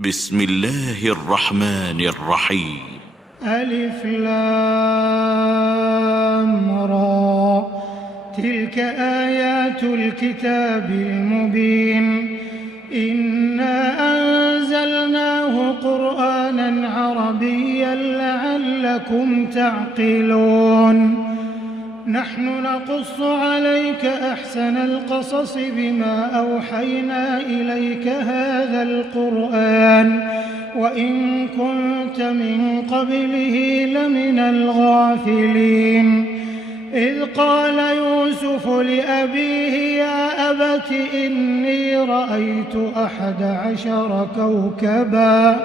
بسم الله الرحمن الرحيم. ألف لام را، تلك آيات الكتاب المبين. إنا أنزلناه قرآنا عربيا لعلكم تعقلون. نحن نقص عليك أحسن القصص بما أوحينا إليك هذا القرآن وإن كنت من قبله لمن الغافلين. إذ قال يوسف لأبيه يا أبت إني رأيت 11 كوكبا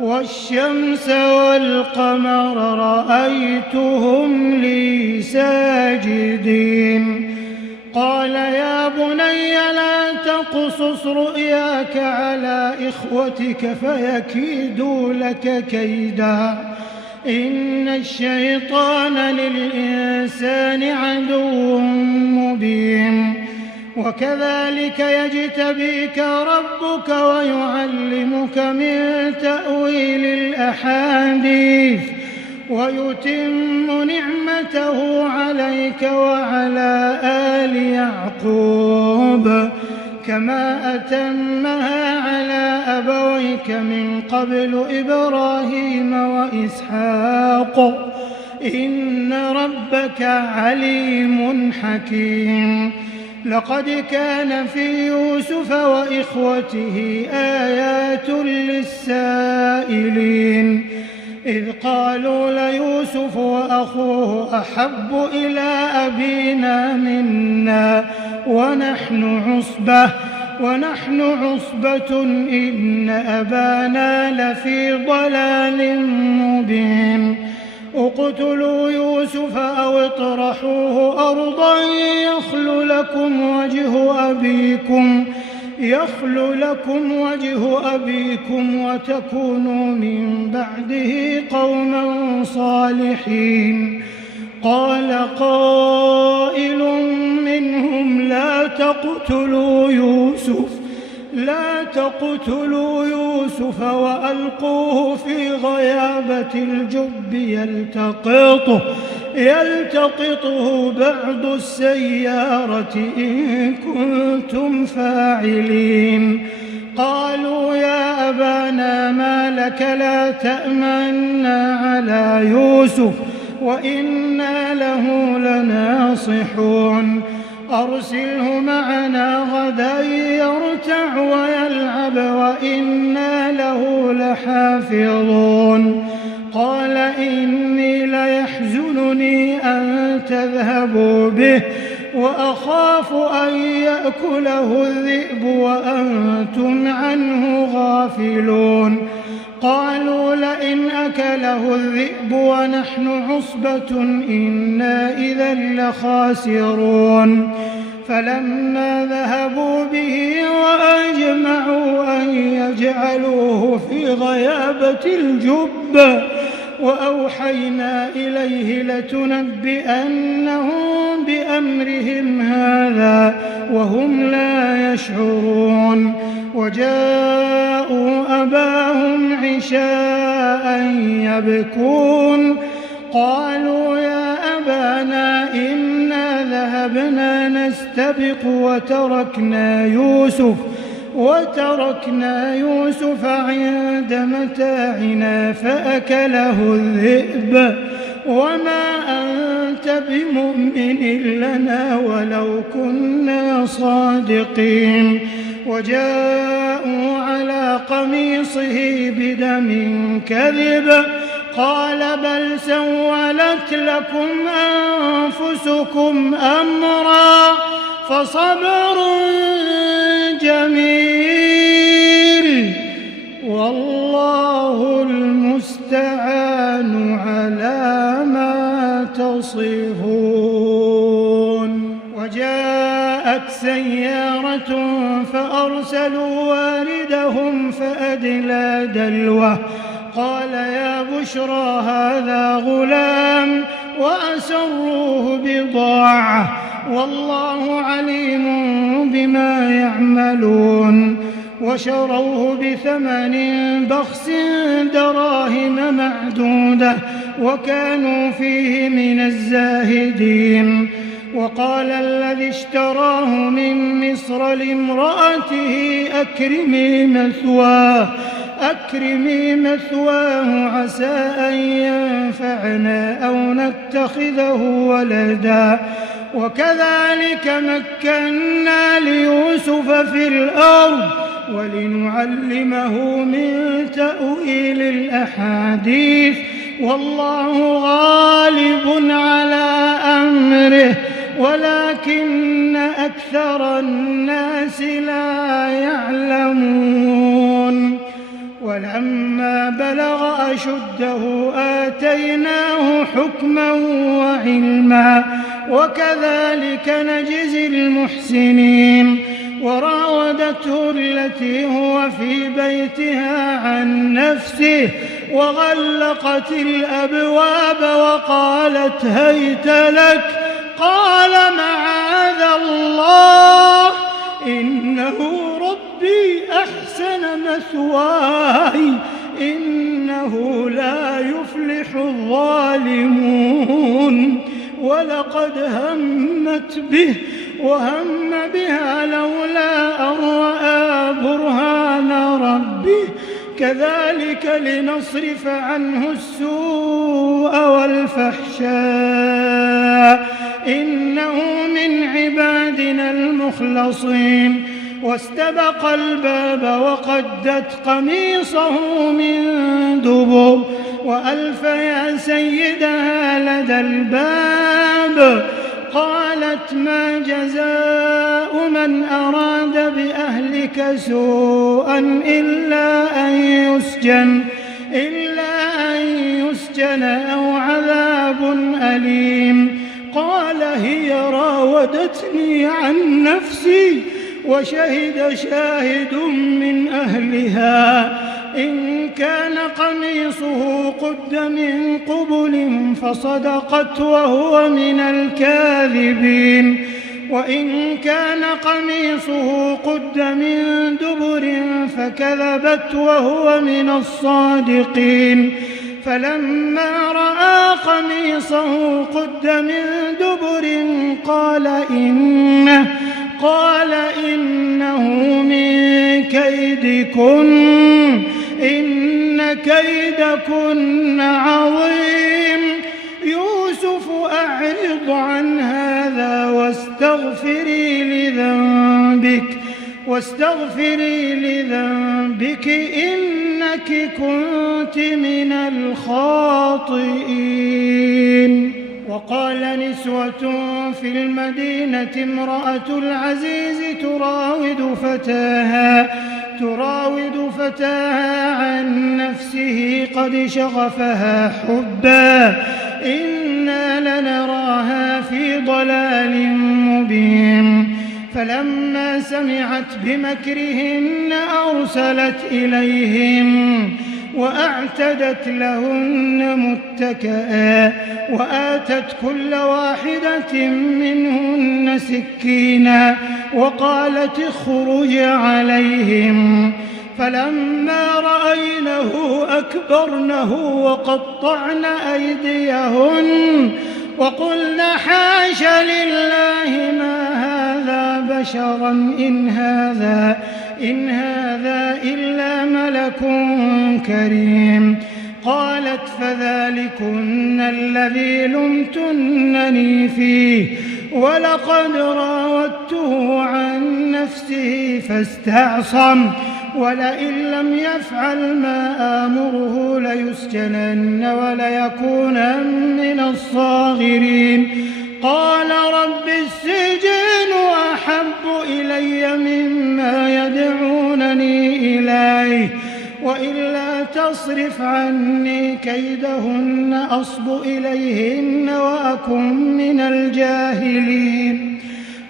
والشمس والقمر رأيتهم لي ساجدين. قال يا بني لا تقصص رؤياك على إخوتك فيكيدوا لك كيدا إن الشيطان للإنسان عدو مبين. وكذلك يجتبيك ربك ويعلمك من تأويل الأحاديث ويتم نعمته عليك وعلى آل يعقوب كما أتمها على أبويك من قبل إبراهيم وإسحاق إن ربك عليم حكيم. لقد كان في يوسف وإخوته آيات للسائلين إذ قالوا ليوسف وأخوه أحب إلى أبينا منا ونحن عصبة إن أبانا لفي ضلال مبين. اقتلوا يوسف أو اطرحوه أرضا يخل لكم وجه أبيكم وتكونوا من بعده قوما صالحين. قال قائل منهم لا تقتلوا يوسف وألقوه في غيابة الجب يلتقطه بعض السيارة إن كنتم فاعلين. قالوا يا أبانا ما لك لا تأمنا على يوسف وإنا له لناصحون. أرسله معنا غدا يرتع ويلعب وإنا له لحافظون. قال إني ليحزنني أن تذهبوا به وأخاف أن يأكله الذئب وأنتم عنه غافلون. قالوا لئن أكله الذئب ونحن عصبة إنا إذا لخاسرون. فلما ذهبوا به وأجمعوا أن يجعلوه في غيابة الجب وأوحينا إليه لتنبئنهم بأمرهم هذا وهم لا يشعرون. وجاءوا أباهم عشاء يبكون. قالوا يا أبانا إنا ذهبنا نستبق وتركنا يوسف عند متاعنا فأكله الذئب وما أنت بمؤمن لنا ولو كنا صادقين. وجاءوا على قميصه بدم كذب قال بل سولت لكم أنفسكم أمرا فصبر جميل والله المستعان على ما تصفون. وجاءت سيارة فأرسلوا واردهم فأدلى دلوه قال يا بشرى هذا غلام وأسروه بضاعة والله عليم بما يعملون. وشروه بثمن بخس دراهم معدودة وكانوا فيه من الزاهدين. وقال الذي اشتراه من مصر لامرأته أكرمي مثواه عسى أن ينفعنا أو نتخذه ولدا وكذلك مكنا ليوسف في الأرض ولنعلمه من تأويل الأحاديث والله غالب على أمره ولكن أكثر الناس لا يعلمون. ولما بلغ أشده آتيناه حكما وعلما وكذلك نجزي المحسنين. وراودته التي هو في بيتها عن نفسه وغلقت الأبواب وقالت هيت لك قال معاذ الله إنه ربي أحسن مثواي إنه لا يفلح الظالمون. ولقد همت به وهم بها لولا أن رأى برهان ربه كذلك لنصرف عنه السوء والفحشاء إنه من عبادنا المخلصين. واستبق الباب وقدت قميصه من دبر وألف يا سيدها لدى الباب قالت ما جزاء من أراد بأهلك سوءا إلا أن يسجن أو عذاب أليم. قال هي راودتني عن نفسي وشهد شاهد من أهلها إن كان قميصه قد من قبل فصدقت وهو من الكاذبين وإن كان قميصه قد من دبر فكذبت وهو من الصادقين. فلما رأى قميصه قد من دبر قال إنه من كيدكن إن كيدكن عظيم. يوسف أعرض عن هذا واستغفري لذنبك إنك كنت من الخاطئين. وقال نسوة في المدينة امرأة العزيز تراود فتاها عن نفسه قد شغفها حبا إنا لنراها في ضلال مبين. فلما سمعت بمكرهن أرسلت إليهم وأعتدت لهن متكئا وآتت كل واحدة منهن سكينا وقالت اخرج عليهم. فلما رأينه أكبرنه وقطعن أيديهن وقلن حاش لله ما هذا بشرا إن هذا إلا ملك كريم. قالت فذلكن الذي لمتنني فيه ولقد راودته عن نفسه فاستعصم ولئن لم يفعل ما آمره ليسجنن وليكونن من الصاغرين. قال رب السجن أحب إلي مما يدعونني إليه وإلا تصرف عني كيدهن أصب إليهن وأكن من الجاهلين.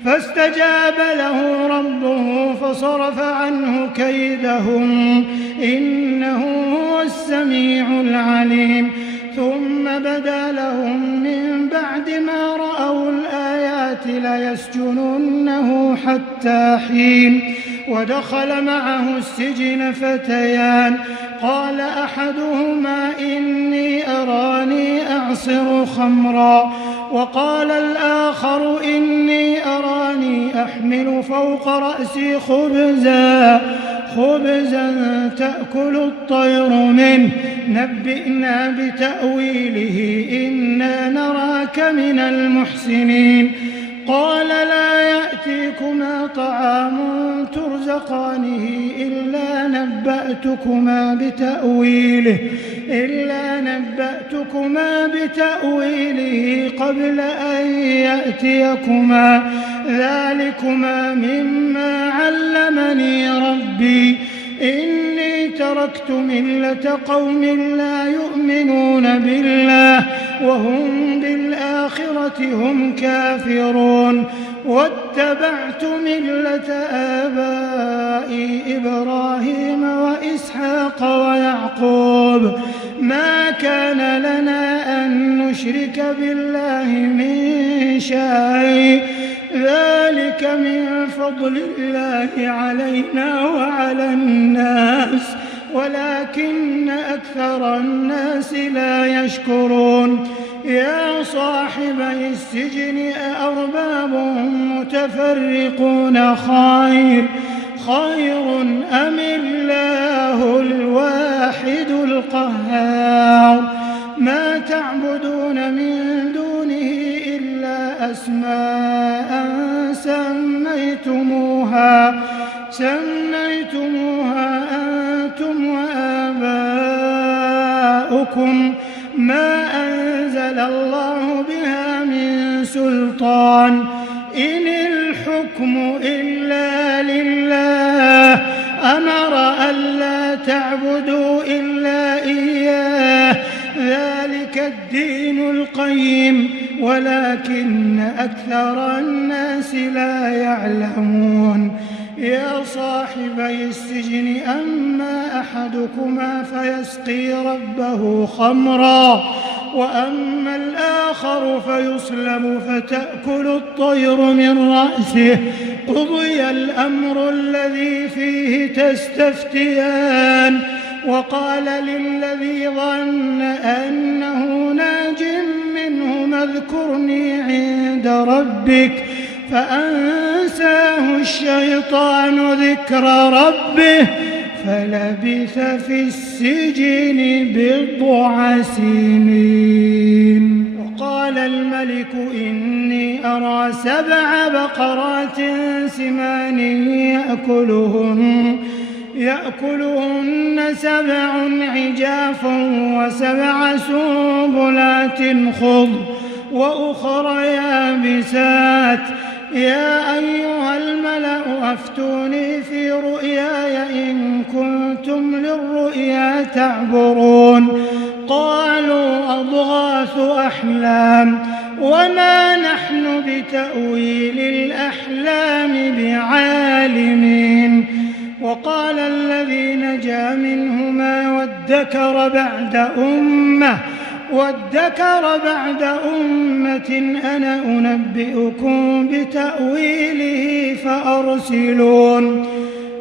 فاستجاب له ربه فصرف عنه كيدهم إنه هو السميع العليم. ثم بدا لهم من بعد ما رأوا الآيات ليسجننه حتى حين. ودخل معه السجن فتيان قال أحدهما إني أراني أعصر خمرا وقال الآخر إني أراني أحمل فوق رأسي خبزا تأكل الطير منه نبئنا بتأويله إنا نراك من المحسنين قال لا يأتيكما طعام ترزقانه إلا نبأتكما بتأويله قبل أن يأتيكما ذلكما مما علمني ربي إني تركت ملة قوم لا يؤمنون بالله وهم بالآخرة هم كافرون واتبعت ملة آبائي إبراهيم وإسحاق ويعقوب ما كان لنا أن نشرك بالله من شيء ذلك من فضل الله علينا وعلى الناس ولكن أكثر الناس لا يشكرون يا صاحبي السجن أأرباب متفرقون خير أم الله الواحد القهار ما تعبدون من دونه إلا أسماء سميتموها أنتم وآباؤكم ما أنزل الله بها من سلطان إن الحكم إلا لله أمر ألا تعبدوا إلا إياه ذلك الدين القيم ولكن أكثر الناس لا يعلمون يا صاحبي السجن أما أحدكما فيسقي ربه خمرا وأما الآخر فيصلب فتأكل الطير من رأسه قضي الأمر الذي فيه تستفتيان وقال للذي ظن أنه ناج منه اذكرني عند ربك فأنساه الشيطان ذكر ربه فلبث في السجن 10 سنين وقال الملك إني أرى 7 بقرات سمان يأكلهن 7 عجاف و7 سنبلات خضر وأخر يابسات يا أيها الملأ أفتوني في رؤياي إن كنتم للرؤيا تعبرون قالوا أضغاث أحلام وما نحن بتأويل الأحلام بعالمين وقال الذي نجا منهما وادكر بعد أمة أنا أنبئكم بتأويله فأرسلون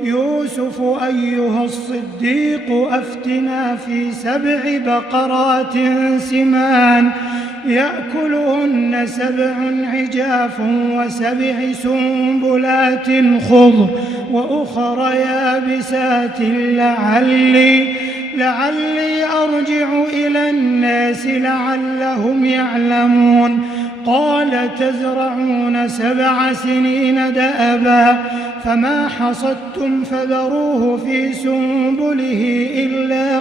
يوسف أيها الصديق أفتنا في 7 بقرات سمان يأكلهن 7 عجاف و7 سنبلات خضر وأخر يابسات لعلي أرجع إلى الناس لعلهم يعلمون قال تزرعون 7 سنين دأبا فما حصدتم فذروه في سنبله إلا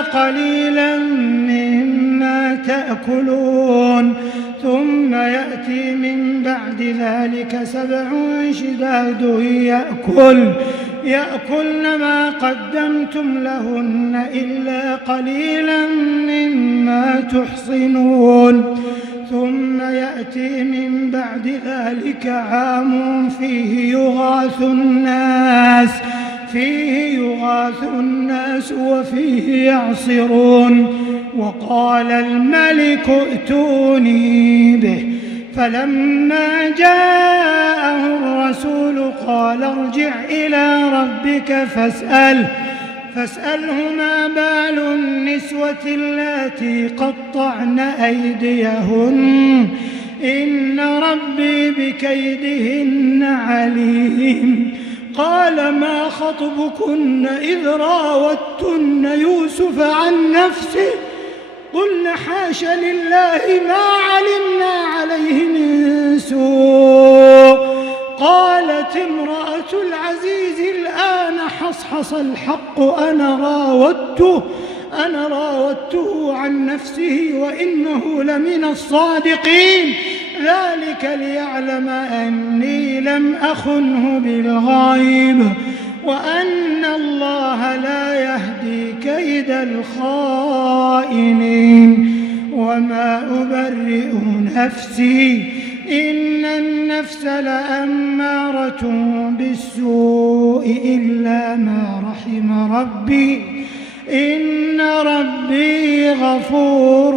قليلا مما تأكلون ثم يأتي من بعد ذلك 7 شداد يأكلن ما قدمتم لهن إلا قليلا مما تحصنون ثم يأتي من بعد ذلك عام فيه يغاث الناس وفيه يعصرون وقال الملك ائتوني به فلما جاء جاءه الرسول قال ارجع إلى ربك فاسأله ما بال النسوة اللاتي قطعن أيديهن إن ربي بكيدهن عليم. قال ما خطبكن إذ راوتن يوسف عن نفسه قلن حاش لله ما علمنا عليه من سوء. قالت امرأة العزيز الآن حصحص الحق أنا راودته عن نفسه وإنه لمن الصادقين ذلك ليعلم أني لم أخنه بالغيب وأن الله لا يهدي كيد الخائنين. وما أبرئ نفسي إن النفس لأمارة بالسوء إلا ما رحم ربي إن ربي غفور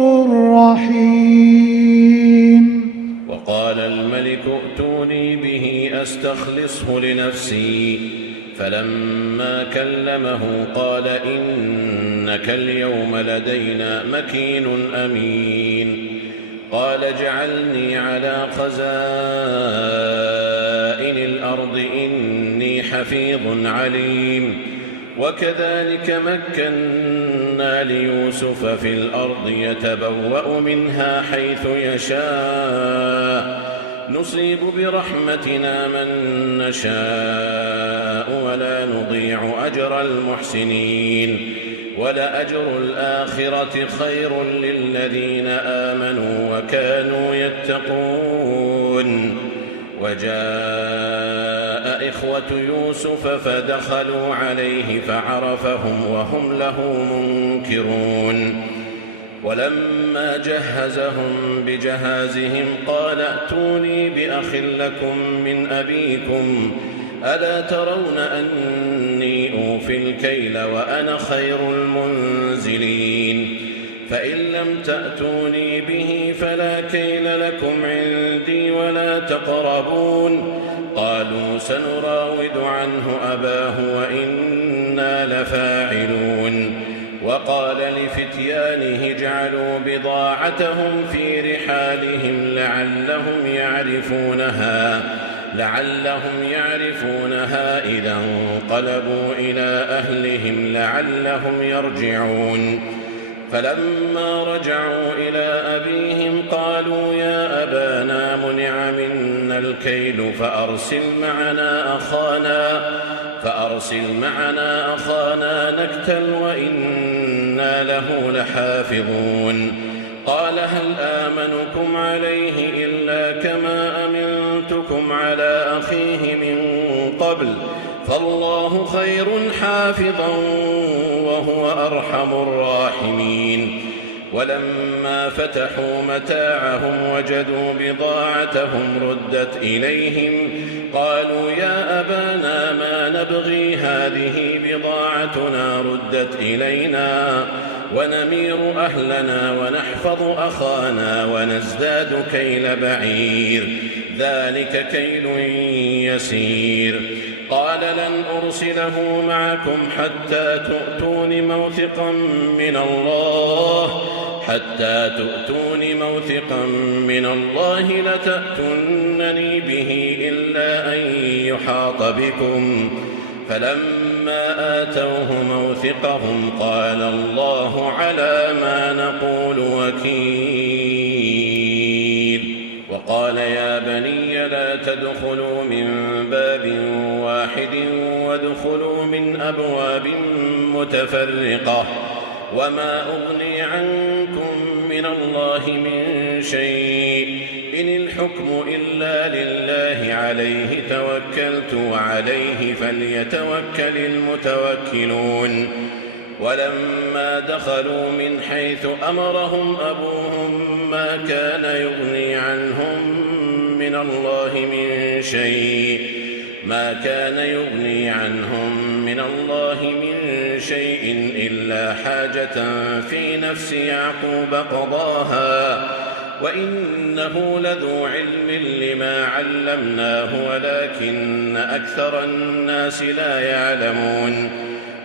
رحيم. وقال الملك ائتوني به أستخلصه لنفسي فلما كلمه قال إنك اليوم لدينا مكين أمين. قال اجعلني على خزائن الأرض إني حفيظ عليم. وكذلك مكنا ليوسف في الأرض يتبوأ منها حيث يشاء نصيب برحمتنا من نشاء ولا نضيع أجر المحسنين. ولأجر الآخرة خير للذين آمنوا وكانوا يتقون. وجاء إخوة يوسف فدخلوا عليه فعرفهم وهم له منكرون. ولما جهزهم بجهازهم قال ائتوني بأخ لكم من أبيكم ألا ترون أني أوفي الكيل وأنا خير المنزلين. فإن لم تأتوني به فلا كيل لكم عندي ولا تقربون. قالوا سنراود عنه أباه وإنا لفاعلون. وقال لفتيانه اجعلوا بضاعتهم في رحالهم لعلهم يعرفونها إذا انقلبوا إلى أهلهم لعلهم يرجعون. فلما رجعوا إلى أبيهم قالوا يا أبانا منع منا الكيل فأرسل معنا أخانا نكتل وإنا له لحافظون. قال هل آمنكم عليه إلا كما أمنتكم على أخيه من قبل فالله خير حافظا وهو أرحم الراحمين. ولما فتحوا متاعهم وجدوا بضاعتهم ردت إليهم قالوا يا أبانا ما نبغي هذه بضاعتنا ردت إلينا ونمير أهلنا ونحفظ أخانا ونزداد كيل بعير ذلك كيل يسير. قال لن أرسله معكم حتى تؤتون موثقا من الله لتأتونني به إلا أن يحاط بكم. فلما آتوه موثقهم قال الله على ما نقول وكيل. وقال يا بني لا تدخلوا من باب واحد وادخلوا من أبواب متفرقة وما أغني عنكم من الله من شيء إن الحكم إلا لله عليه توكلت وعليه فليتوكل المتوكلون. ولما دخلوا من حيث أمرهم أبوهم ما كان يغني عنهم من الله من شيء إلا حاجة في نفس يعقوب وإنه لذو علم لما علمناه ولكن أكثر الناس لا يعلمون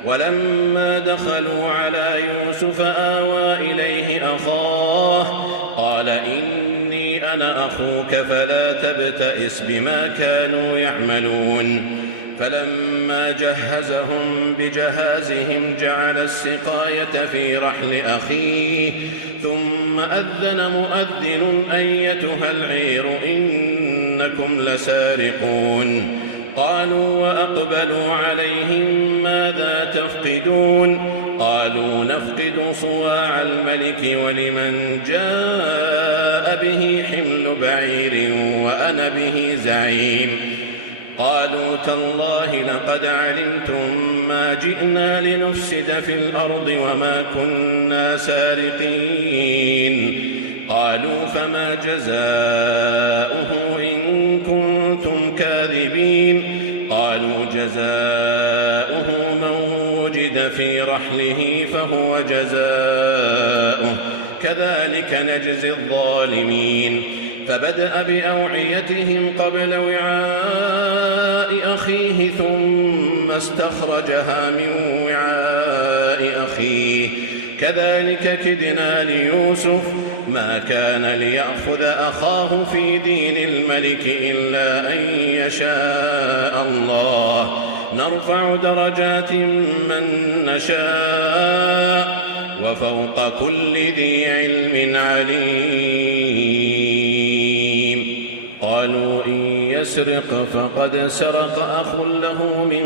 ولما دخلوا على يوسف آوى إليه أخاه قال إني أنا أخوك فلا تبتئس بما كانوا يعملون فلما جهزهم بجهازهم جعل السقاية في رحل أخيه ثم أذن مؤذن أيتها العير إنكم لسارقون قالوا وأقبلوا عليهم ماذا تفقدون قالوا نفقد صواع الملك ولمن جاء به حمل بعير وأنا به زعيم قالوا تالله لقد علمتم ما جئنا لنفسد في الأرض وما كنا سارقين قالوا فما جزاؤه إن كنتم كاذبين قالوا جزاؤه من وجد في رحله فهو جزاؤه كذلك نجزي الظالمين فبدأ بأوعيتهم قبل وعاء أخيه ثم استخرجها من وعاء أخيه كذلك كدنا ليوسف ما كان ليأخذ أخاه في دين الملك إلا أن يشاء الله نرفع درجات من نشاء وفوق كل ذي علم عليم قالوا إن يسرق فقد سرق أخ له من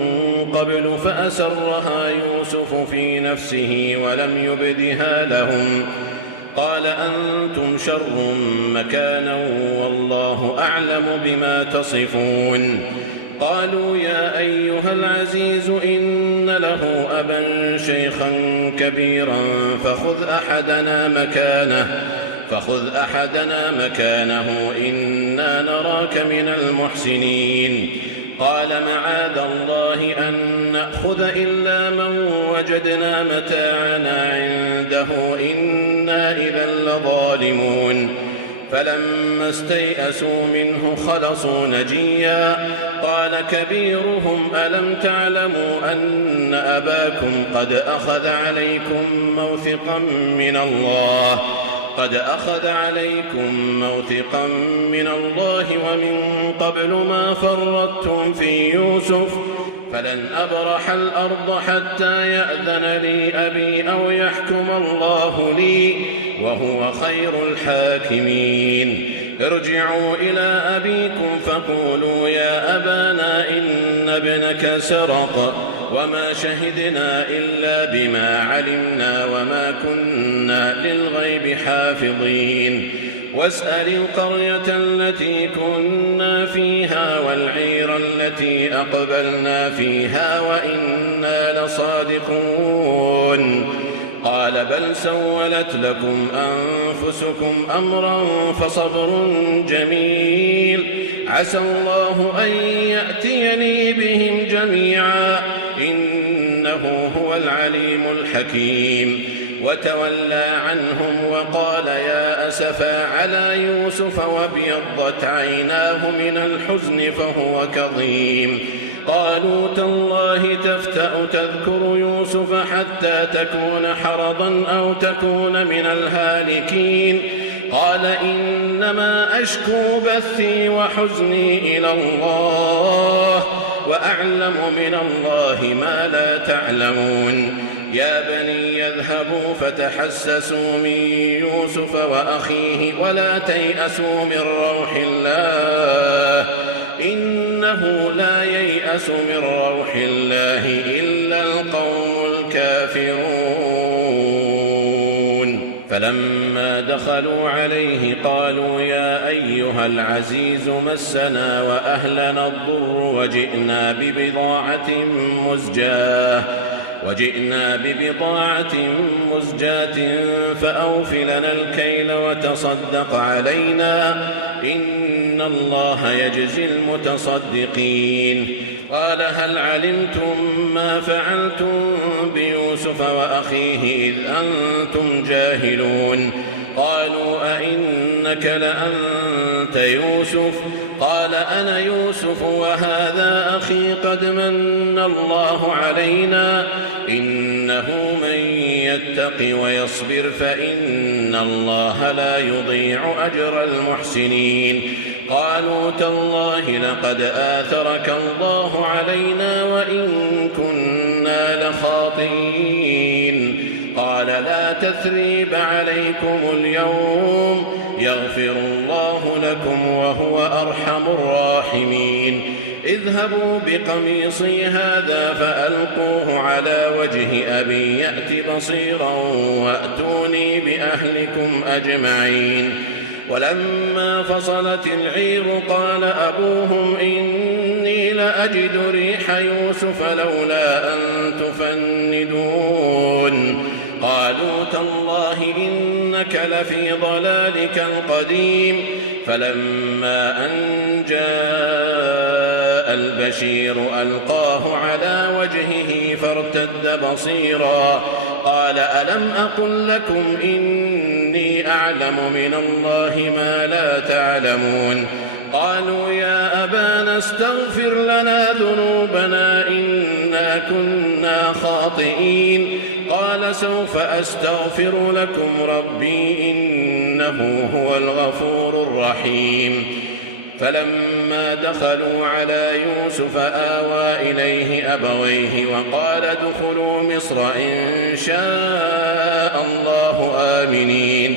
قبل فأسرها يوسف في نفسه ولم يبدها لهم قال أنتم شر مكانا والله أعلم بما تصفون قالوا يا أيها العزيز إن له أبا شيخا كبيرا فخذ أحدنا مكانه إنا نراك من المحسنين قال معاذ الله أن نأخذ إلا من وجدنا متاعنا عنده إنا إذا لظالمون فلما استيئسوا منه خلصوا نجيا قال كبيرهم ألم تعلموا أن أباكم قد أخذ عليكم موثقا من الله ومن قبل ما فرطتم في يوسف فلن أبرح الأرض حتى يأذن لي أبي أو يحكم الله لي وهو خير الحاكمين ارجعوا إلى أبيكم فقولوا يا أبانا إن ابنك سرق وما شهدنا إلا بما علمنا وما كنا للغيب حافظين واسأل القرية التي كنا فيها والعير التي أقبلنا فيها وإنا لصادقون قال بل سولت لكم أنفسكم أمرا فصبر جميل عسى الله أن يأتيني بهم جميعا إنه هو العليم الحكيم وتولى عنهم وقال يا أسفا على يوسف وابيضت عيناه من الحزن فهو كظيم قالوا تالله تفتأ تذكر يوسف حتى تكون حرضا أو تكون من الهالكين قال إنما أشكو بثي وحزني إلى الله وأعلم من الله ما لا تعلمون يا بني يذهبوا فتحسسوا من يوسف وأخيه ولا تيأسوا من روح الله إنه لا ييأس من روح الله إلا القوم الكافرون فلما دخلوا عليه قالوا يا أيها العزيز مسنا وأهلنا الضر وجئنا ببضاعة مزجاة فأوف لنا الكيل وتصدق علينا إن الله يجزي المتصدقين قال هل علمتم ما فعلتم بيوسف وأخيه إذ أنتم جاهلون قالوا أئنك إنك لأنت يوسف؟ قال أنا يوسف وهذا أخي قد من الله علينا إنه من يتق ويصبر فإن الله لا يضيع أجر المحسنين. قالوا تالله لقد آثرك الله علينا وإن كنا لخاطئين. قال لا تثريب عليكم اليوم يغفر الله لكم وهو أرحم الراحمين. اذهبوا بقميصي هذا فألقوه على وجه أبي يأت بصيرا وأتوني بأهلكم أجمعين. ولما فصلت العير قال أبوهم إني لأجد ريح يوسف لولا أن تفندون. قالوا تالله إنك لفي ضلالك القديم. فلما أن جاء البشير ألقاه على وجهه فارتد بصيرا قال ألم أقل لكم إني أعلم من الله ما لا تعلمون. قالوا يا أبانا استغفر لنا ذنوبنا إنا كنا خاطئين. قال سوف أستغفر لكم ربي إنه هو الغفور الرحيم. فلما دخلوا على يوسف آوى إليه أبويه وقال ادخلوا مصر إن شاء الله آمنين.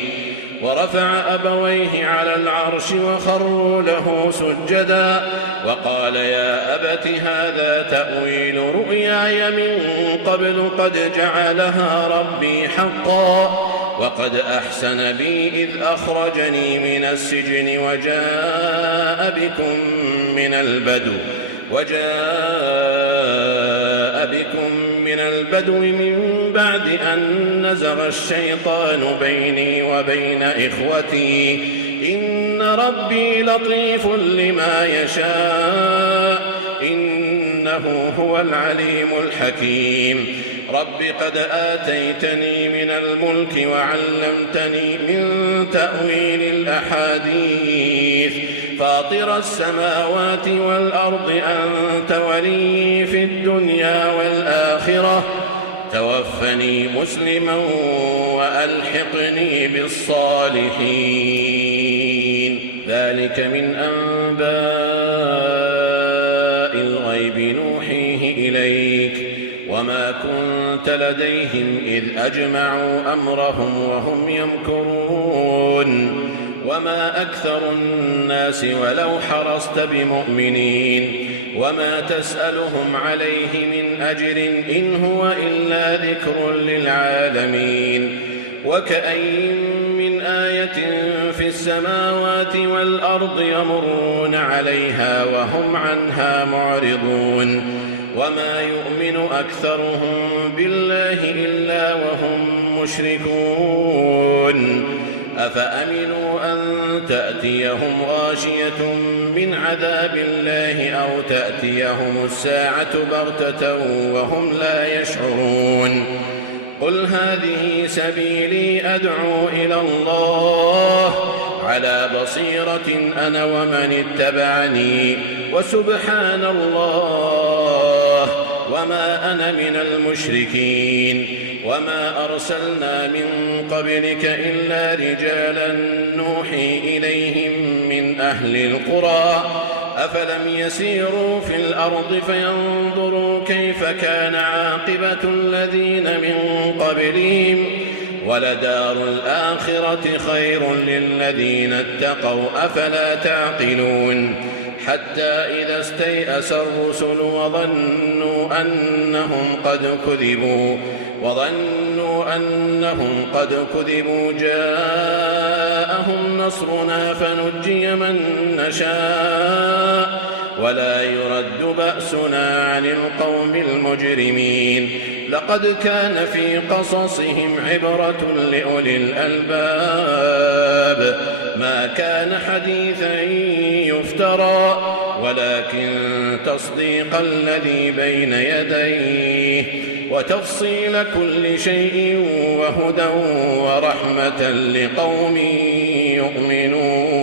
ورفع أبويه على العرش وخروا له سجدا وقال يا أبت هذا تأويل رؤياي من قبل قد جعلها ربي حقا وقد أحسن بي إذ أخرجني من السجن وجاء بكم من البدو من بعد أن نزغ الشيطان بيني وبين إخوتي إن ربي لطيف لما يشاء إنه هو العليم الحكيم. رب قد آتيتني من الملك وعلمتني من تأويل الأحاديث فاطر السماوات والأرض أنت ولي في الدنيا والآخرة توفني مسلما وألحقني بالصالحين. ذلك من أنباء الغيب نوحيه إليك وما كنت لديهم إذ أجمعوا أمرهم وهم يمكرون. وما أكثر الناس ولو حرصت بمؤمنين وما تسألهم عليه من أجر إن هو إلا ذكر للعالمين. وكأين من آية في السماوات والأرض يمرون عليها وهم عنها معرضون. وما يؤمن أكثرهم بالله إلا وهم مشركون. أفأمنوا أن تأتيهم غاشية من عذاب الله أو تأتيهم الساعة بغتة وهم لا يشعرون. قل هذه سبيلي أدعو إلى الله على بصيرة أنا ومن اتبعني وسبحان الله وما أنا من المشركين. وما أرسلنا من قبلك إلا رجالا نوحي إليهم من أهل القرى أفلم يسيروا في الأرض فينظروا كيف كان عاقبة الذين من قبلهم ولدار الآخرة خير للذين اتقوا أفلا تعقلون. حتى إذا استيأس الرسل وظنوا أنهم قد كذبوا جاءهم نصرنا فنجي من نشاء ولا يرد بأسنا عن القوم المجرمين. لقد كان في قصصهم عبرة لأولي الألباب ما كان حديثا يفترى ولكن تصديق الذي بين يديه وتفصيل كل شيء وهدى ورحمة لقوم يؤمنون.